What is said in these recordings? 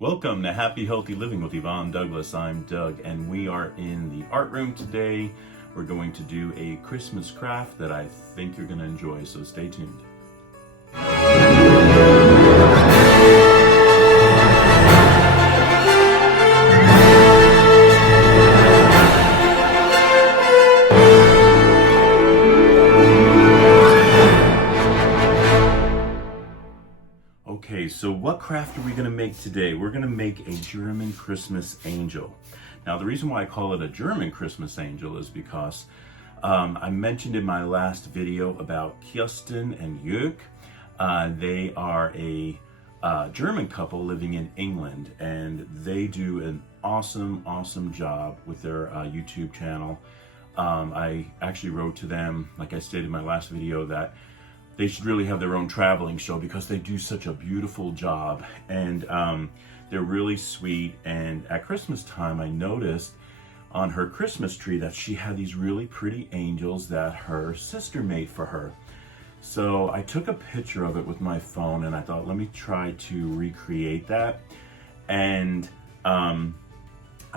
Welcome to Happy Healthy Living with Yvonne Douglas. I'm Doug, and we are in the art room today. We're going to do a Christmas craft that I think you're going to enjoy, so stay tuned. Okay, so what craft are we going to make today? We're going to make a German Christmas angel. Now, the reason why I call it a German Christmas angel is because I mentioned in my last video about Kirsten and Joerg. They are a German couple living in England, and they do an awesome job with their YouTube channel. I actually wrote to them, like I stated in my last video, that they should really have their own traveling show because they do such a beautiful job, and they're really sweet. And at Christmas time, I noticed on her Christmas tree that she had these really pretty angels that her sister made for her. So I took a picture of it with my phone, and I thought, let me try to recreate that. And I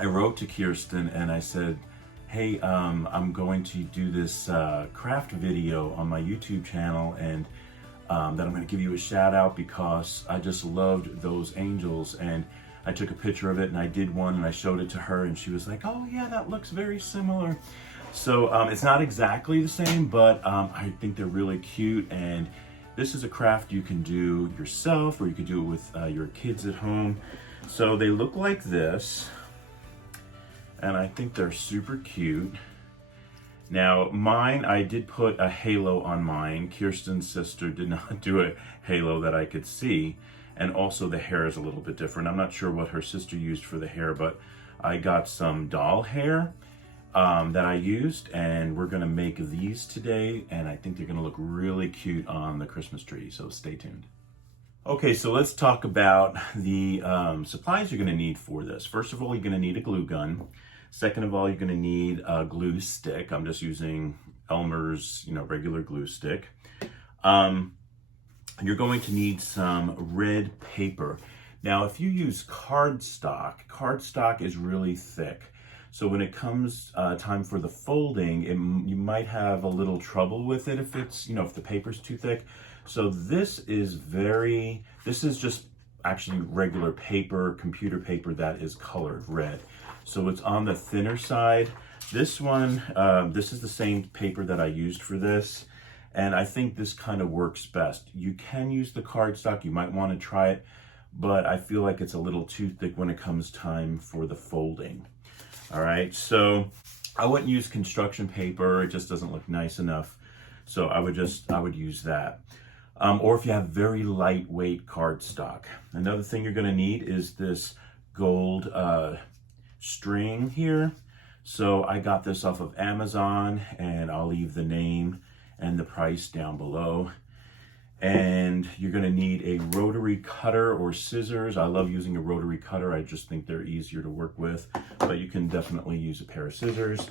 wrote to Kirsten and I said, hey, I'm going to do this craft video on my YouTube channel, and that I'm going to give you a shout out because I just loved those angels. And I took a picture of it and I did one and I showed it to her, and she was like, oh yeah, that looks very similar. So it's not exactly the same, but I think they're really cute, and this is a craft you can do yourself, or you could do it with your kids at home. So they look like this, and I think they're super cute. Now mine, I did put a halo on mine. Kirsten's sister did not do a halo that I could see. And also the hair is a little bit different. I'm not sure what her sister used for the hair, but I got some doll hair that I used, and we're gonna make these today, and I think they're gonna look really cute on the Christmas tree, so stay tuned. Okay, so let's talk about the supplies you're gonna need for this. First of all, you're gonna need a glue gun. Second of all, you're gonna need a glue stick. I'm just using Elmer's, regular glue stick. You're going to need some red paper. Now, if you use cardstock is really thick. So when it comes time for the folding, you might have a little trouble with it if it's, if the paper's too thick. So this is just actually regular paper, computer paper that is colored red. So it's on the thinner side. This one, this is the same paper that I used for this, and I think this kind of works best. You can use the cardstock, you might want to try it, but I feel like it's a little too thick when it comes time for the folding. All right, so I wouldn't use construction paper, it just doesn't look nice enough. So I would use that. Or if you have very lightweight cardstock. Another thing you're gonna need is this gold string here. So I got this off of Amazon, and I'll leave the name and the price down below. And you're gonna need a rotary cutter or scissors. I love using a rotary cutter. I just think they're easier to work with, but you can definitely use a pair of scissors.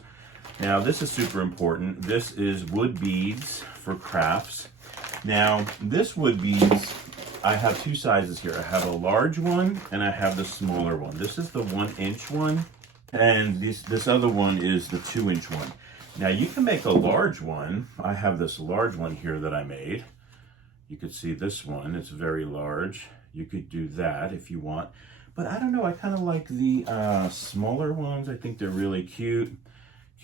Now this is super important. This is wood beads for crafts. Now this wood beads, I have two sizes here. I have a large one and I have the smaller one. This is the 1-inch one, and this other one is the 2-inch one. Now you can make a large one. I have this large one here that I made. You could see this one, it's very large. You could do that if you want, but I don't know, I kind of like the smaller ones. I think they're really cute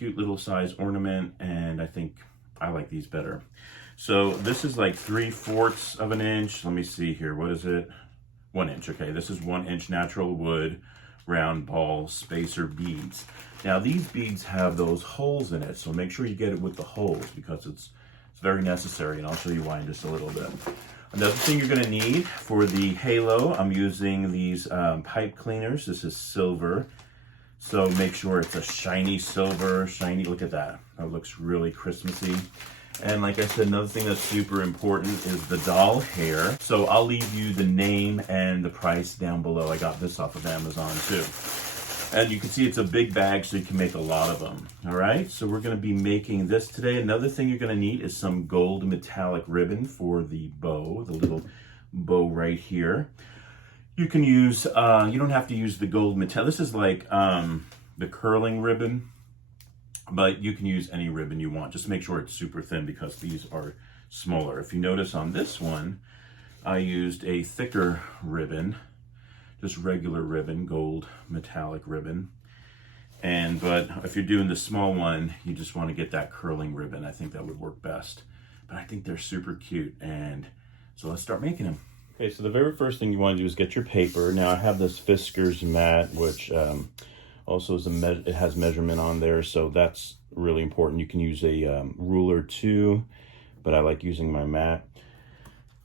little size ornament, and I think I like these better. So this is like 3/4 of an inch. Let me see here, what is it? 1 inch, okay. This is 1-inch natural wood round ball spacer beads. Now these beads have those holes in it, so make sure you get it with the holes because it's very necessary, and I'll show you why in just a little bit. Another thing you're gonna need for the halo, I'm using these pipe cleaners. This is silver, so make sure it's a shiny silver, look at that. That looks really Christmassy. And like I said, another thing that's super important is the doll hair. So I'll leave you the name and the price down below. I got this off of Amazon too. And you can see it's a big bag, so you can make a lot of them. All right, so we're gonna be making this today. Another thing you're gonna need is some gold metallic ribbon for the bow, the little bow right here. You can use, you don't have to use the gold metal. This is like the curling ribbon, but you can use any ribbon you want. Just make sure it's super thin because these are smaller. If you notice on this one, I used a thicker ribbon, just regular ribbon, gold metallic ribbon. But if you're doing the small one, you just want to get that curling ribbon. I think that would work best. But I think they're super cute, and so let's start making them. Okay, so the very first thing you want to do is get your paper. Now I have this Fiskars mat, which also is it has measurement on there, so that's really important. You can use a ruler too, but I like using my mat.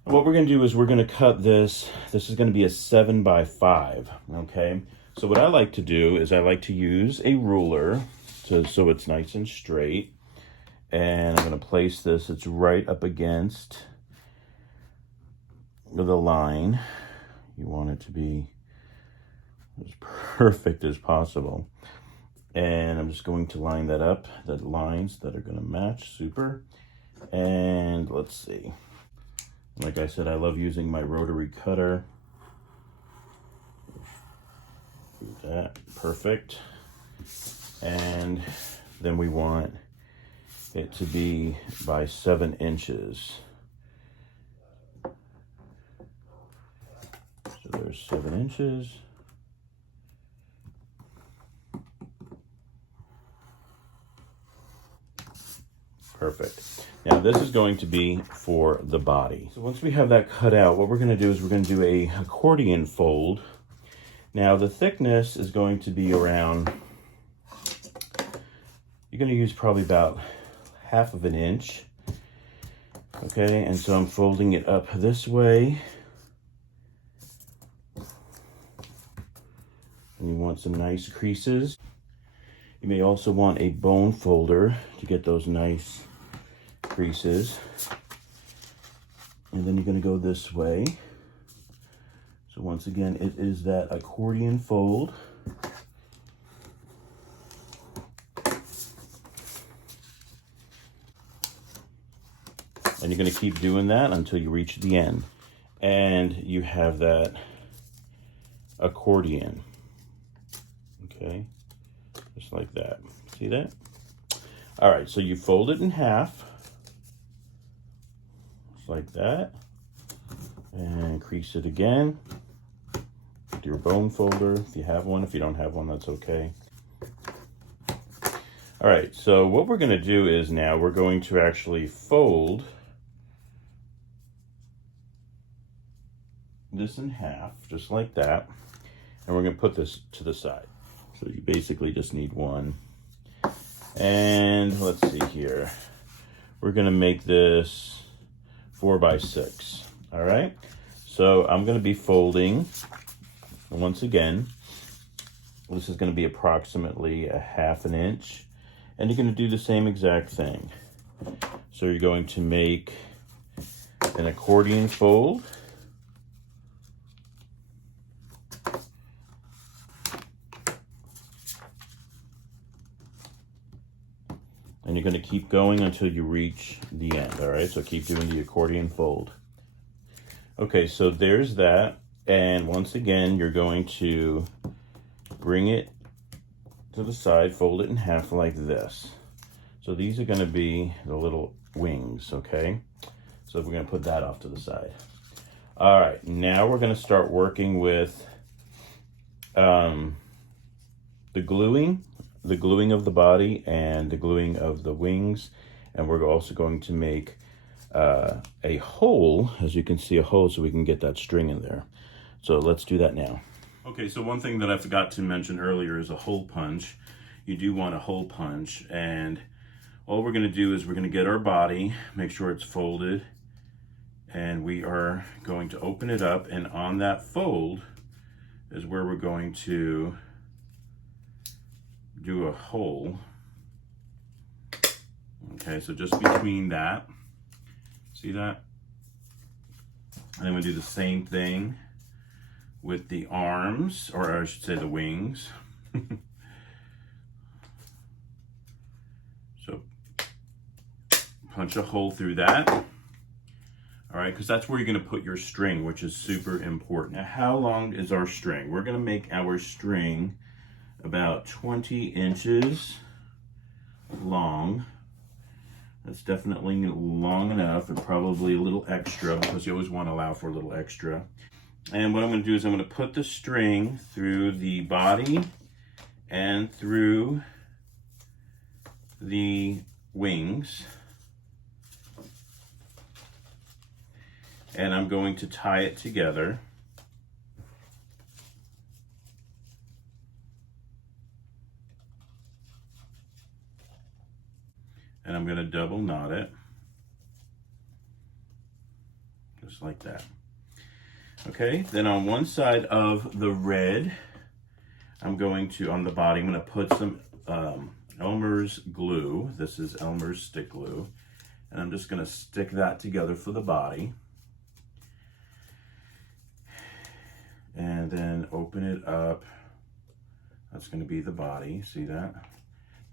What we're going to do is we're going to cut this. This is going to be a 7 by 5, okay? So what I like to do is I like to use a ruler so it's nice and straight. And I'm going to place this, it's right up against the line. You want it to be as perfect as possible. And I'm just going to line that up, the lines that are going to match, super. And let's see. Like I said, I love using my rotary cutter. Do that, perfect. And then we want it to be by 7 inches. So there's 7 inches. Perfect. Now this is going to be for the body. So once we have that cut out, what we're going to do is we're going to do a accordion fold. Now the thickness is going to be around, you're going to use probably about 1/2 inch. Okay, and so I'm folding it up this way. And you want some nice creases. You may also want a bone folder to get those nice creases. And then you're going to go this way. So once again, it is that accordion fold. And you're going to keep doing that until you reach the end. And you have that accordion. Okay, just like that. See that? All right, so you fold it in half. Just like that. And crease it again. Do your bone folder if you have one. If you don't have one, that's okay. All right, so what we're going to do is now we're going to actually fold this in half, just like that. And we're going to put this to the side. So you basically just need one. And let's see here. We're going to make this 4 by 6. All right. So I'm going to be folding. Once again, this is going to be approximately 1/2 inch. And you're going to do the same exact thing. So you're going to make an accordion fold. And you're going to keep going until you reach the end, all right? So keep doing the accordion fold. Okay, so there's that. And once again, you're going to bring it to the side, fold it in half like this. So these are going to be the little wings, okay? So we're going to put that off to the side. All right, now we're going to start working with the gluing of the body and the gluing of the wings. And we're also going to make a hole, as you can see, a hole so we can get that string in there. So let's do that now. Okay, so one thing that I forgot to mention earlier is a hole punch. You do want a hole punch, and all we're going to do is we're going to get our body, make sure it's folded, and we are going to open it up, and on that fold is where we're going to do a hole. Okay, so just between that, see that? And then we do the same thing with the arms, or I should say the wings. So punch a hole through that. All right, because that's where you're going to put your string, which is super important. Now, how long is our string? We're going to make our string about 20 inches long. That's definitely long enough, and probably a little extra, because you always want to allow for a little extra. And what I'm going to do is I'm going to put the string through the body and through the wings. And I'm going to tie it together. And I'm going to double knot it, just like that. Okay, then on one side of the red, I'm going to, on the body, I'm going to put some Elmer's glue. This is Elmer's Stick glue. And I'm just going to stick that together for the body. And then open it up. That's going to be the body. See that?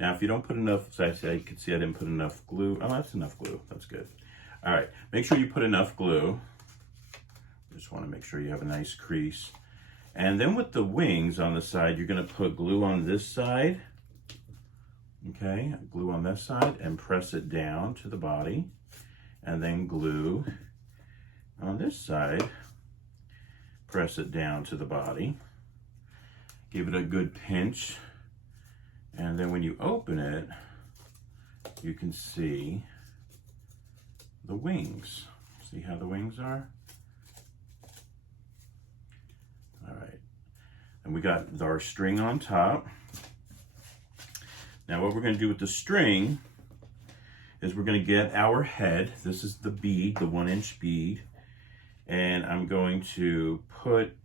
Now, if you don't put enough, so you can see I didn't put enough glue. Oh, that's enough glue. That's good. All right. Make sure you put enough glue. Just want to make sure you have a nice crease. And then with the wings on the side, you're going to put glue on this side. Okay, glue on this side and press it down to the body. And then glue on this side. Press it down to the body. Give it a good pinch. And then when you open it, you can see the wings. See how the wings are? All right. And we got our string on top. Now what we're going to do with the string is we're going to get our head. This is the bead, the 1-inch bead. And I'm going to put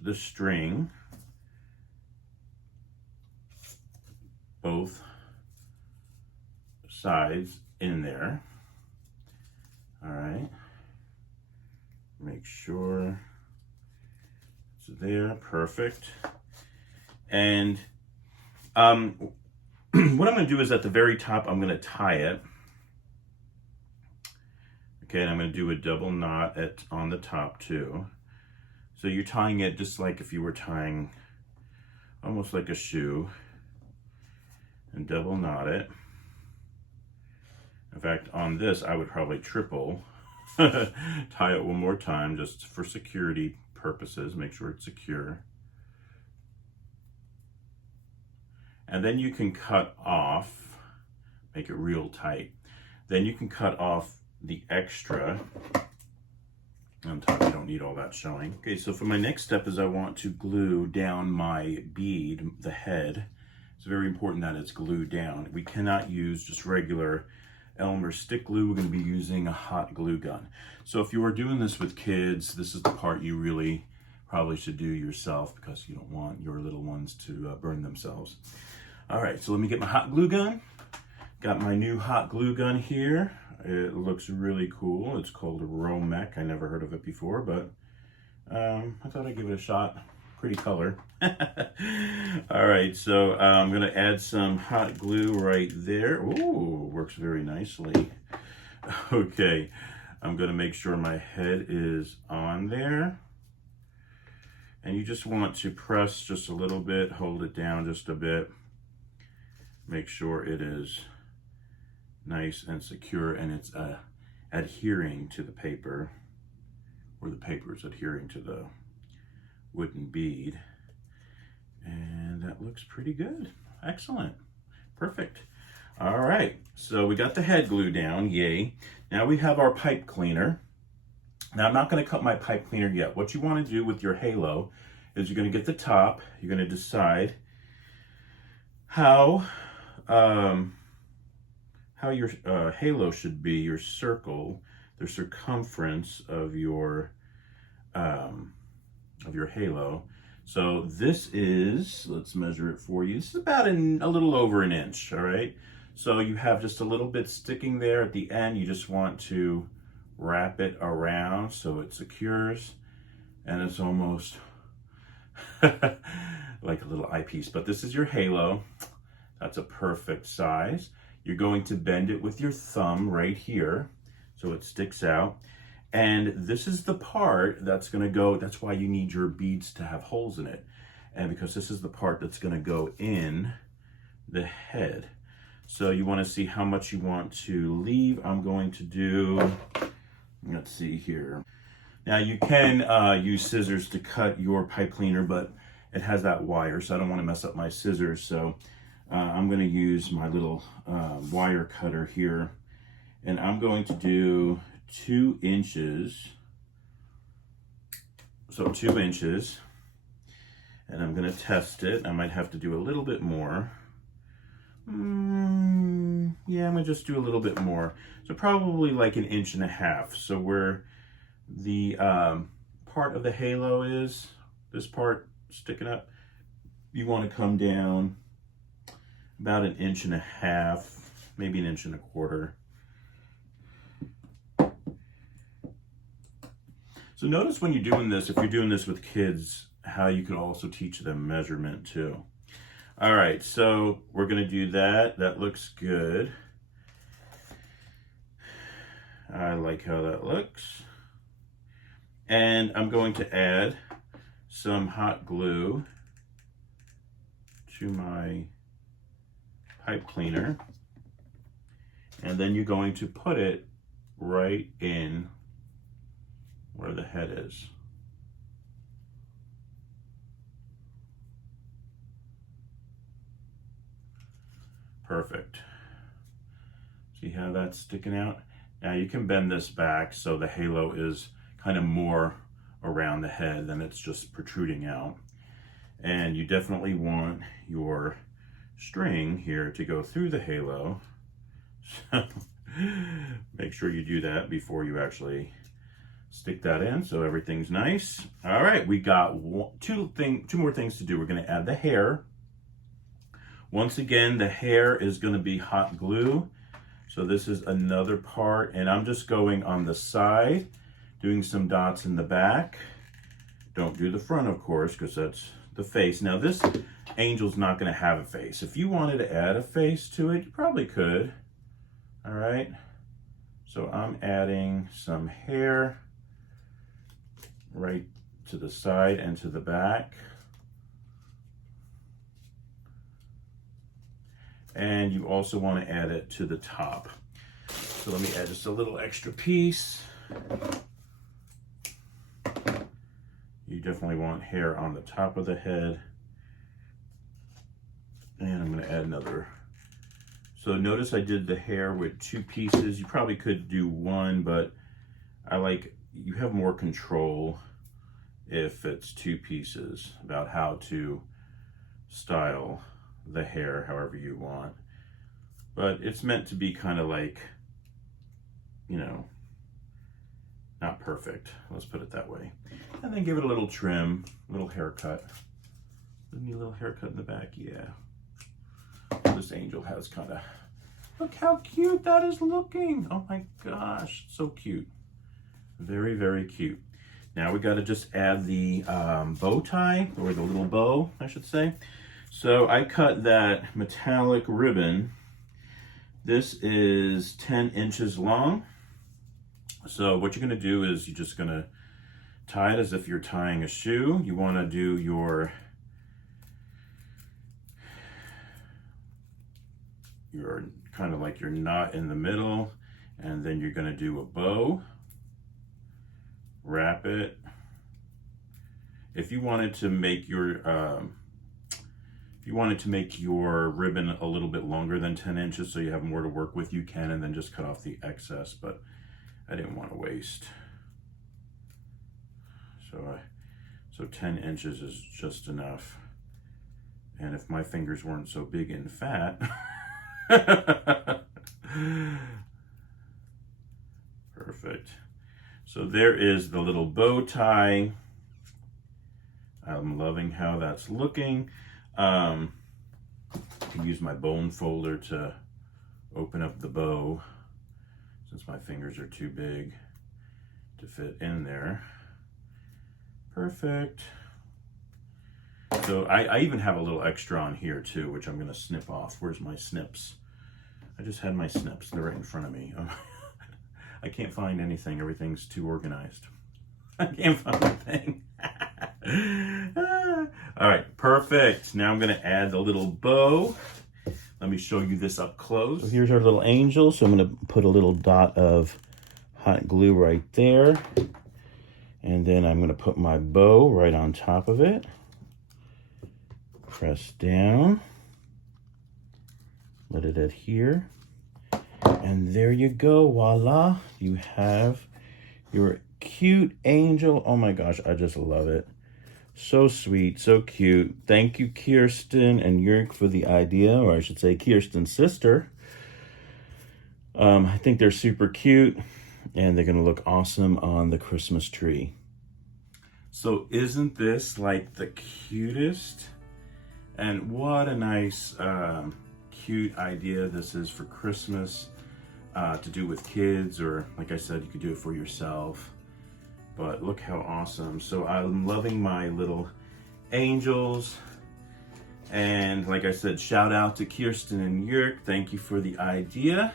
the string, both sides, in there. All right. Make sure it's there. Perfect. And what I'm going to do is at the very top, I'm going to tie it. Okay, and I'm going to do a double knot on the top too. So you're tying it just like if you were tying almost like a shoe, and double knot it. In fact, on this, I would probably triple tie it one more time just for security purposes. Make sure it's secure. And then you can cut off, make it real tight. Then you can cut off the extra on top. You don't need all that showing. Okay, so for my next step is I want to glue down my bead, the head. It's very important that it's glued down. We cannot use just regular Elmer's Stick glue. We're going to be using a hot glue gun. So if you are doing this with kids, this is the part you really probably should do yourself, because you don't want your little ones to burn themselves. All right, so let me get my hot glue gun. Got my new hot glue gun here. It looks really cool. It's called a Romec. I never heard of it before, but I thought I'd give it a shot. Pretty color. All right, so I'm going to add some hot glue right there. Ooh, works very nicely. Okay, I'm going to make sure my head is on there. And you just want to press just a little bit, hold it down just a bit. Make sure it is nice and secure, and it's adhering to the paper, or the paper is adhering to the wooden bead. And that looks pretty good. Excellent. Perfect. All right, so we got the head glue down, yay. Now we have our pipe cleaner. Now I'm not going to cut my pipe cleaner yet. What you want to do with your halo is you're going to get the top, you're going to decide how your halo should be, your circle, the circumference of your halo. So this is, let's measure it for you. This is about a little over an inch, all right? So you have just a little bit sticking there at the end. You just want to wrap it around so it secures, and it's almost like a little eyepiece. But this is your halo. That's a perfect size. You're going to bend it with your thumb right here so it sticks out. And this is the part that's gonna go, that's why you need your beads to have holes in it. And because this is the part that's gonna go in the head. So you wanna see how much you want to leave. I'm going to do, let's see here. Now you can use scissors to cut your pipe cleaner, but it has that wire, so I don't wanna mess up my scissors. So I'm gonna use my little wire cutter here, and I'm going to do 2 inches. So 2 inches, and I'm gonna test it. I might have to do a little bit more. Yeah, I'm gonna just do a little bit more. So probably like 1.5 inches. So where the part of the halo is, this part sticking up, you wanna come down about 1.5 inches, maybe 1.25 inches. So notice when you're doing this, if you're doing this with kids, how you can also teach them measurement too. All right, so we're gonna do that. That looks good. I like how that looks. And I'm going to add some hot glue to my pipe cleaner. And then you're going to put it right in where the head is. Perfect. See how that's sticking out? Now you can bend this back so the halo is kind of more around the head than it's just protruding out. And you definitely want your string here to go through the halo. So make sure you do that before you actually stick that in, so everything's nice. All right, we got two more things to do. We're gonna add the hair. Once again, the hair is gonna be hot glue. So this is another part, and I'm just going on the side, doing some dots in the back. Don't do the front, of course, because that's the face. Now this angel's not gonna have a face. If you wanted to add a face to it, you probably could. All right, so I'm adding some hair right to the side and to the back. And you also want to add it to the top. So let me add just a little extra piece. You definitely want hair on the top of the head. And I'm going to add another. So notice I did the hair with 2 pieces. You probably could do 1, but I like, you have more control if it's 2 pieces about how to style the hair however you want. But it's meant to be kind of like, you know, not perfect. Let's put it that way. And then give it a little trim, a little haircut. Doesn't need a little haircut in the back? Yeah. This angel has kind of, look how cute that is looking. Oh my gosh, so cute. Very, very cute. Now we got to just add the bow tie, or the little bow, I should say. So I cut that metallic ribbon. This is 10 inches long. So what you're going to do is you're just going to tie it as if you're tying a shoe. You want to do your kind of like your knot in the middle, and then you're going to do a bow. Wrap it. If you wanted to make your ribbon a little bit longer than 10 inches so you have more to work with, you can, and then just cut off the excess, but I didn't want to waste. So 10 inches is just enough. And if my fingers weren't so big and fat, perfect. So there is the little bow tie. I'm loving how that's looking. I can use my bone folder to open up the bow since my fingers are too big to fit in there. Perfect. So I even have a little extra on here too, which I'm going to snip off. Where's my snips? I just had my snips. They're right in front of me. I can't find anything. Everything's too organized. I can't find a thing. All right, perfect. Now I'm gonna add the little bow. Let me show you this up close. So here's our little angel. So I'm gonna put a little dot of hot glue right there. And then I'm gonna put my bow right on top of it. Press down. Let it adhere. And there you go, voila. You have your cute angel. Oh my gosh, I just love it. So sweet, so cute. Thank you, Kirsten and Joerg, for the idea, or I should say Kirsten's sister. I think they're super cute, and they're gonna look awesome on the Christmas tree. So isn't this like the cutest? And what a nice, cute idea this is for Christmas, to do with kids, or like I said, you could do it for yourself. But look how awesome. So I'm loving my little angels. And like I said, shout out to Kirsten and Joerg. Thank you for the idea.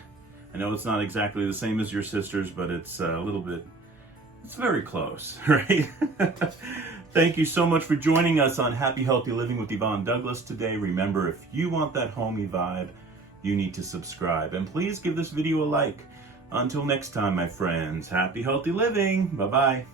I know it's not exactly the same as your sisters, but it's a little bit, it's very close, right? Thank you so much for joining us on Happy Healthy Living with Yvonne Douglas today. Remember, if you want that homey vibe, you need to subscribe. And please give this video a like. Until next time, my friends, happy healthy living. Bye-bye.